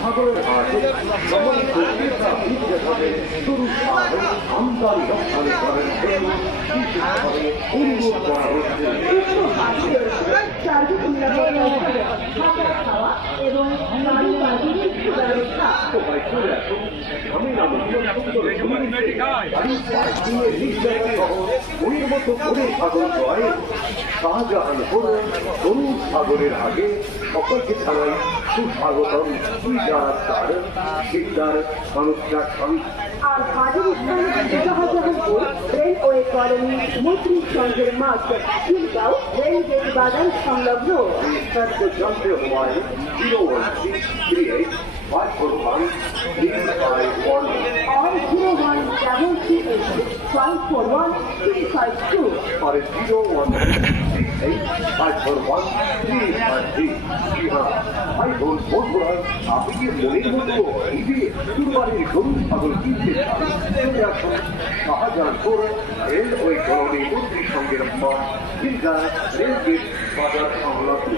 সাগরের হাটে আসুন আমি নাম সুন্দর সুন্দর গাড়ি দিয়ে নির্জায়গা সহ মনের মতো করে সাগর জয় শাহজাহানপুর তরুণ সাগরের আগে সকলকে জানাই সুস্বাগতম। তুই যারা তার বিদ্যার মানুষরা সবই আর শাহজাহানপুর রেলওয়ে কলোনি মৈত্রী সঙ্গের মাঠ খিলগাঁও রেলগেট বাগান সংলগ্ন বিস্তারিত জানতে হয় zero one six three eight five four one three five one আর zero one double three eight five four one three five two আর জিরো ওয়ান हाँ ভাই বোন বন্ধুরা আপনি কি মনের মতো যে কুরবানির গরু ছাগল কিনতে চান চলে আসুন শাহজাহানপুর রেলওয়ে কলোনি মন্ত্রী সঙ্গের মাঠ রেল গেট বাজার সংলগ্ন